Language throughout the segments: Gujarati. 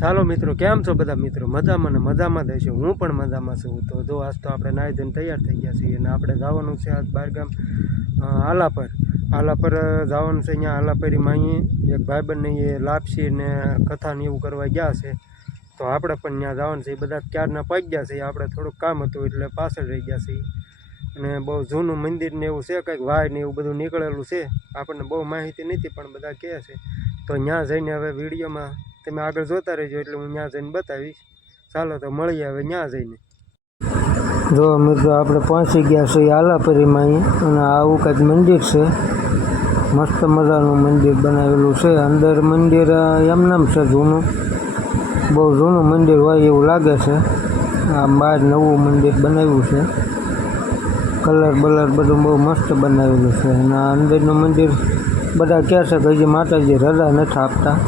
ચાલો મિત્રો, કેમ છો બધા મિત્રો? મજામાં ને મજામાં જ હશો. હું પણ મજામાં છું. તો જો આજ તો આપણે નાહી ધોઈને તૈયાર થઈ ગયા છીએ અને આપણે જવાનું છે આજ બહારગામ આલાપર જવાનું છે. અહીંયા આલાપરીમાં અહીં એક ભાઈબંધને એ લાપસી ને કથાને એવું કરવા ગયા છે. તો આપણે પણ ત્યાં જવાનું છે. એ બધા ક્યારના પગ ગયા છે. આપણે થોડુંક કામ હતું એટલે પાછળ રહી ગયા છીએ. અને બહુ જૂનું મંદિર ને એવું છે, કંઈક વાય ને એવું બધું નીકળેલું છે. આપણને બહુ માહિતી નથી પણ બધા કહે છે. તો ત્યાં જઈને હવે વિડીયોમાં તમે આગળ જોતા રહેજો એટલે હું ત્યાં જઈને બતાવીશ. ચાલો તો મળીએ હવે ત્યાં જઈને. જો મિત્રો, આપણે પહોંચી ગયા છીએ આલાપરીમાં અને આવું કંઈક મંદિર છે. મસ્ત મજાનું મંદિર બનાવેલું છે. અંદર મંદિર એમનામ છે જૂનું, બહુ જૂનું મંદિર હોય એવું લાગે છે. આ બહાર નવું મંદિર બનાવ્યું છે. કલર બધું બહુ મસ્ત બનાવેલું છે. અને આ અંદરનું મંદિર બધા કહે છે કે હજી માતાજી રજા નથી આપતા.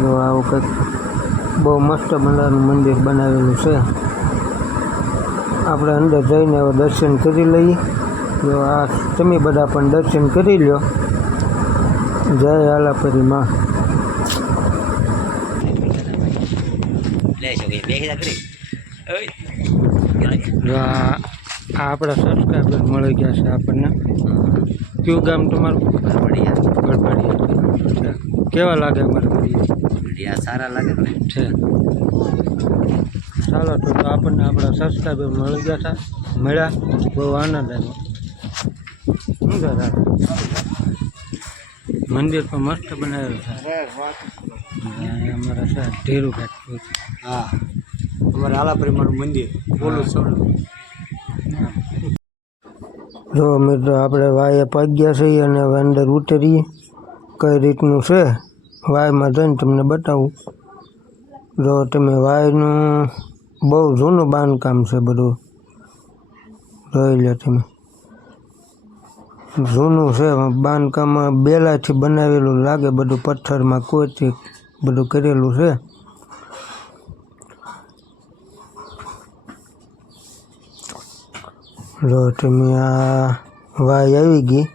જો આવું કંઈક બહુ મસ્ત મજાનું મંદિર બનાવેલું છે. આપણે અંદર જઈને હવે દર્શન કરી લઈએ. જો આ તમે બધા પણ દર્શન કરી લો. જય આલાપરીમાં. જો આ આપણા સબસ્ક્રાઈબર મળી ગયા છે આપણને. કયું ગામ તમારું? ગડબડિયા. કેવા લાગે અમારા વિડીયો? સારા લાગે છે. ચાલો તો આપણને આપણા સબસ્ક્રાઈબર મળી ગયા હતા, મળ્યા, બહુ આનંદ આવ્યો. શું દાદા, મંદિર પણ મસ્ત બનાવેલું છે. અમારા છે ધીરુભાઈ. હા, અમારે આલાપરીમાનું મંદિર બોલું છું. જો મિત્રો, આપણે વાયે પગ્યા છીએ અને હવે અંદર ઉતરીએ. કઈ રીતનું છે વાયમાં જઈને તમને બતાવું. જો તમે વાયનું બહુ જૂનું બાંધકામ છે, બધું જોઈ લો તમે. જૂનું છે બાંધકામમાં, બેલાથી બનાવેલું લાગે બધું, પથ્થરમાં કોચી બધું કરેલું છે. જો તમે આ વાય આવી ગઈ,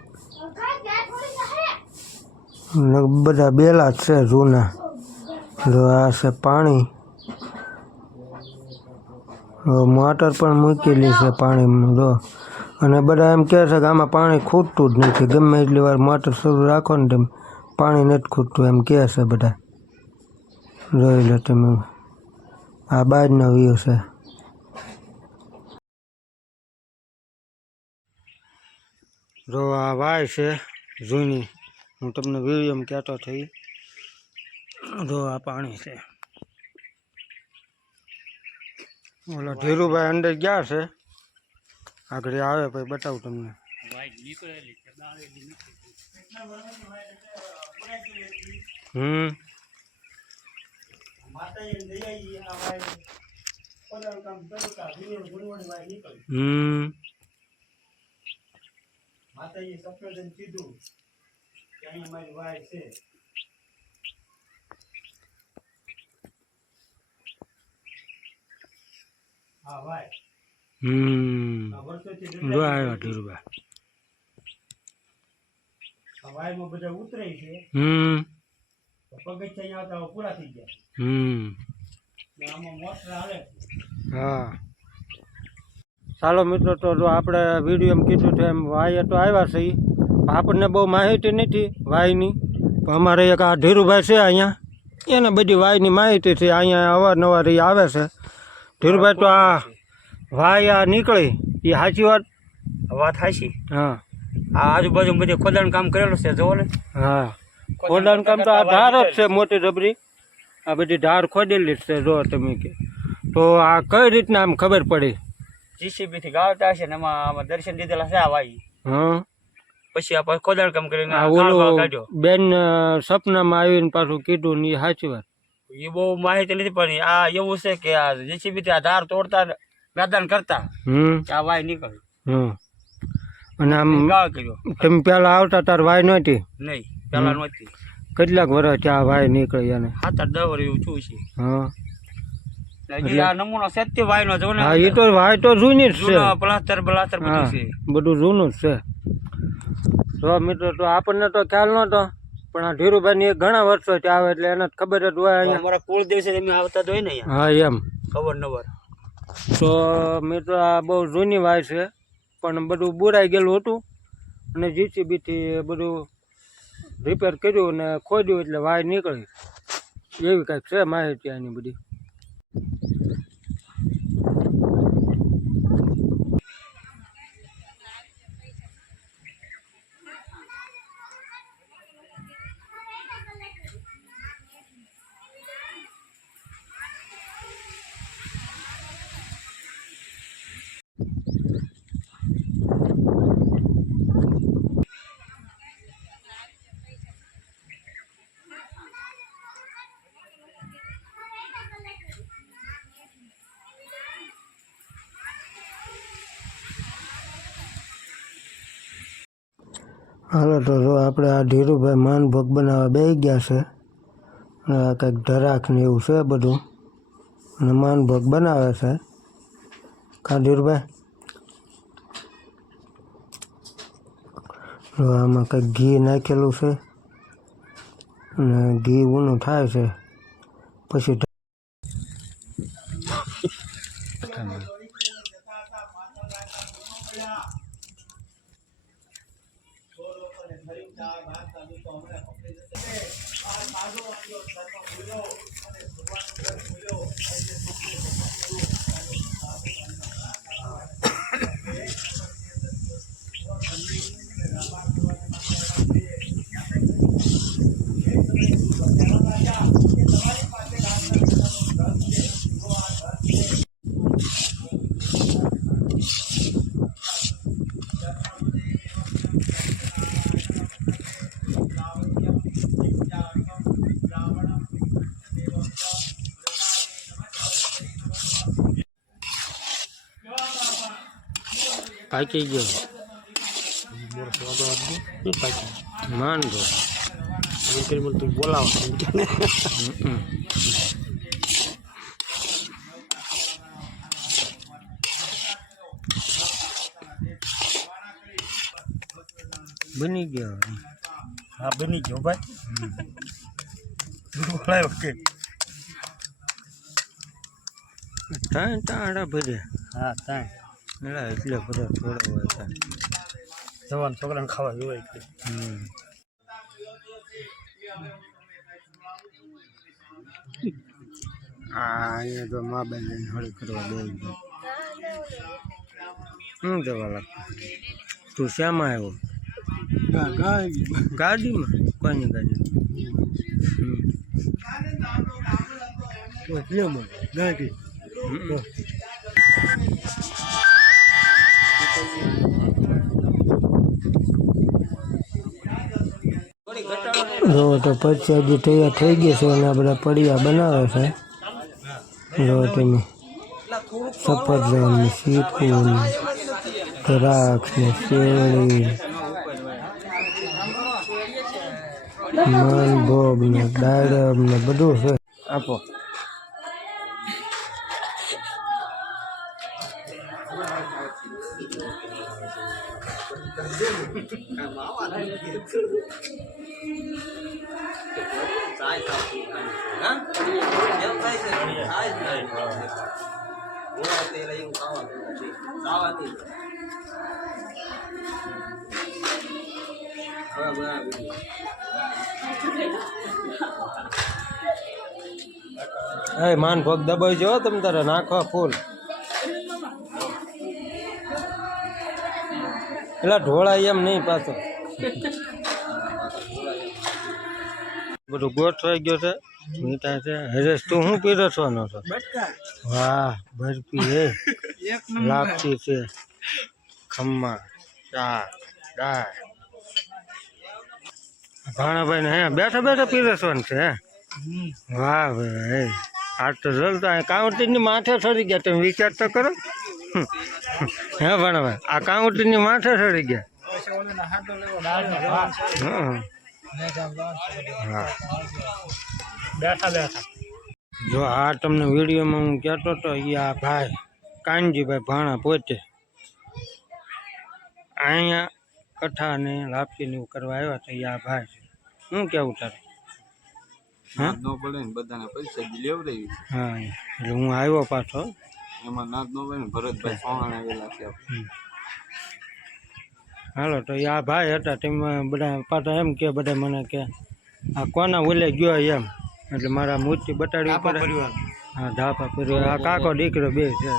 બધા બેલા જ છે જૂના. જો આ છે પાણી, મોટર પણ મૂકેલી છે પાણીમાં. જો અને બધા એમ કહે છે કે આમાં પાણી ખૂટતું જ નથી, ગમે એટલી વાર મોટર શરૂ રાખો ને તેમ પાણી નથી ખૂટતું એમ કહે છે બધા. જોઈ લો તમે, આ બહારનો વ્યૂ છે. જો આ વાય છે જૂની, હું તમને વિડીયોમાં કહેતો થઈ. જો આ પાણી છે. ઓલા ધીરુભાઈ અંદર ગયા છે, આગળ આવે પછી બતાવું તમને. માતાજી સફેદન કીધું કે અહીંયા મારી વાય છે. હા વાય. જો આવ્યો ધીરુભાઈ. આ વાયમાં બધા ઉતરે છે. પગથિયા આવતા પૂરા થઈ ગયા. આમાં મોટર હાલે. હા, ચાલો મિત્રો, તો જો આપણે વિડીયોમાં કીધું છે એમ વાય તો આવ્યા છે. આપણને બહુ માહિતી નથી વાયની, પણ અમારે એક આ ધીરુભાઈ છે અહીંયા, એને બધી વાયની માહિતી છે. અહીંયા અવારનવાર એ આવે છે. ધીરુભાઈ, તો આ વાય આ નીકળી એ સાચી વાત? વાત હાચી. હા, આ આજુબાજુ બધે ખોદાણ કામ કરેલું છે, જોવો ને. હા, ખોદાણ કામ તો આ ધાર જ છે મોટી જબરી. આ બધી ધાર ખોદેલી જ છે. જો તમે કે તો આ કઈ રીતના આમ ખબર પડી? જીસીબી થી ગાવતા હશે ને એમાં દર્શન દીધેલા છે આ વાઈ. હા, પછી આપણે ખોદાણ કામ કરીને ઓલું બેન સપનામાં આવીને પાછું કીધું ને એ સાચી વાત? એ બહુ માહિતી નથી પણ આ એવું છે કે આ જીસીબી થી આ ધાર તોડતા મેદાન કરતા આ વાય નીકળી. અને આમ ગાળ કર્યો. તમે પેલા આવતા તાર વાય નહોતી? નહીં, પેલા નહોતી. કેટલાક વર્ષ ત્યાં વાય નીકળી? અને 7-8 વર્ષ એવું છું છે. હા, આ નમૂનો સત્ય વાય નો જો ને. હા, એ તો વાય તો જૂની જ છે. પ્લાસ્ટર બધું છે, બધું જૂનું જ છે. જો મિત્રો, તો આપણને તો ખ્યાલ નહોતો પણ આ ધીરુભાઈ એક ઘણા વર્ષોથી આવે એટલે એને ખબર જ હોય અહીંયા. અમારા કુળ દિવસે એમ આવતા તો હોય ને અહીંયા. હા એમ ખબર નબર. તો મિત્રો આ બહુ જૂની વાય છે પણ બધું બુરાઈ ગયેલું હતું અને જીસીબીથી બધું રિપેર કર્યું અને ખોદ્યું એટલે વાય નીકળી. એવી કાંઈક છે માહિતી આની બધી. હાલો તો જો આપણે આ ધીરુભાઈ માનભોગ બનાવવા બેસી ગયા છે અને આ કંઈક ધરાક ને એવું છે બધું અને માનભોગ બનાવે છે. કા ધીરુભાઈ જો આમાં કંઈક ઘી નાખેલું છે અને ઘી ઊનું થાય છે પછી પાકી ગયો માનભોગ તું બોલાવ. બની ગયો. હા બની ગયો ભાઈ. બોલાય ઓકે. થાય ટાણા ભર્યા. હા ત્યાં ના એટલે બધા થોડો હોય થાય. જવાન છોકરાને ખાવા જોવાય એટલે. અહીંયા તો મા બેન હળી કરવા બે ગયો. શું જવા લાગતું? તું શામાં આવ્યો? ગાડીમાં? કોની ગાડી? જો તો પછી હજી તૈયાર થઈ ગયા છે અને આ બધા પડિયા બનાવે છે. જો તમે સફરજન ને ચીકુ ને દ્રાક્ષ ને શેરડી માનભોગ ને દાડમ ને બધું છે. આપો. એ માનભોગ દબાઈ જો તમે તારે નાખવા ફૂલ. એટલે ઢોળાય એમ નહીં પાછો. બધું ગોઠવાઈ ગયો છે. મીઠા છે. હરેશ તું શું પીરસવાનો છો? વાહ બરફી હે, લાપસી છે, ખમ્મા, ચા, દાળ. ભાણાભાઈ ને હે બેઠા બેઠા પીરસવાનું છે. હે વાહ ભાઈ આ તો જલતા કાઉન્ટરની માથે ચડી ગયા. તમે વિચાર તો કરો. હે ભાણાભાઈ આ કાઉન્ટરની માથે ચડી ગયા. બેઠા બેઠા જો આ તમને વિડીયોમાં હું કહેતો હતો એ આ ભાઈ કાનજીભાઈ ભાણા પોતે અહીંયા કઠા ને લાપસી ને એવું કરવા આવ્યા હતા. એ આ ભાઈ છે શું કેવું તારે? હા ન પડે ને બધાને પૈસા લેવડાવી. હા એટલે હું આવ્યો પાછો. એમાં નાદ ન પડે ને ભરતભાઈ સોહાણ આવેલા છે. હાલો તો આ ભાઈ હતા તેમાં બધા પાછા એમ કે બધા મને કે આ કોના ઓલે ગયો એમ એટલે મારા મૂર્તિ બતાડવી પડે. હા ધાપા પરિવાર આ કાકો દીકરો બે છે.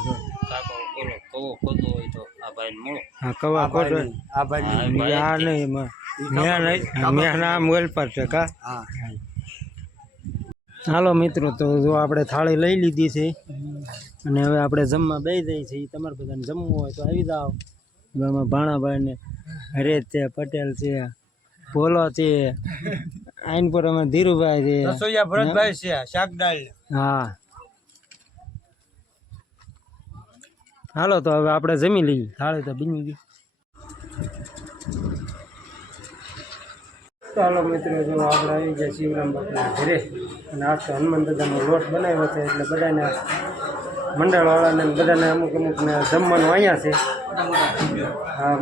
હા કવા ખોટો આ નહીં મેં નામ વેલપર છે કા. હાલો મિત્રો તો જો આપણે થાળી લઈ લીધી છે અને હવે આપણે જમવા બેસી જઈએ છીએ. તમારે બધાને જમવું હોય તો આવી જાઓ. એમાં ભાણાભાઈ ને હરેશ છે, પટેલ છે, ભોલો છે, આઈનપુર અમે ધીરુભાઈ છે, રસોઈયા ભરતભાઈ છે, શાકદાળ. હા હાલો તો હવે આપણે જમી લઈએ. થાળી તો બીજી ગઈ. ચાલો મિત્રો જો આપણે આવી ગયા શિવરામ બાપુના ઘરે અને આ તો હનુમાન દાદાનો લોટ બનાવ્યો છે એટલે બધાને મંડળવાળાને બધાને અમુક અમુકને જમવાનું અહીંયા છે. હા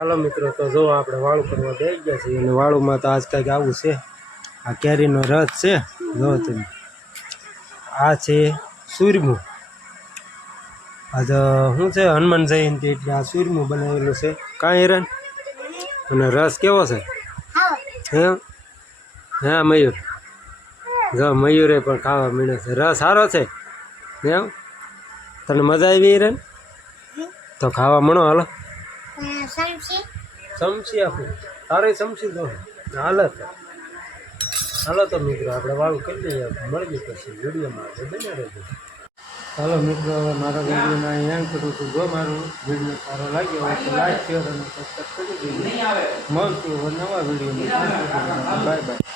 હાલો મિત્રો તો જો આપણે વાળું કરવા બેસી ગયા છીએ અને વાળુમાં તો આજ કંઈક આવું છે. આ કેરીનો રસ છે. જો તમે આ છે સૂરમું. આજ શું છે હનુમાન જયંતિ એટલે આ સૂરમું બનાવેલું છે. કાંઈ હેરાન અને રસ કેવો છે હે? હા મયુર જો મયુરે પણ ખાવા મળે છે. રસ સારો છે એમ? તને મજા આવી હેરાન? તો ખાવા મળો. હાલો સમસી આપું તારે સમસી દો હાલો. હાલો તો મિત્રો આપણે વાળું કરી દઈએ. મળીએ પછી વિડીયોમાં આપણે બન્યા રહેજો. ચાલો મિત્રો હવે મારા વિડીયોના અહીં એન્ડ કરું છું. જો મારું વિડીયો સારો લાગ્યો હોય તો લાઈક શેર અને સબસ્ક્રાઈબ કરી દેજો. મળશું હવે નવા વિડીયોમાં. Bye bye.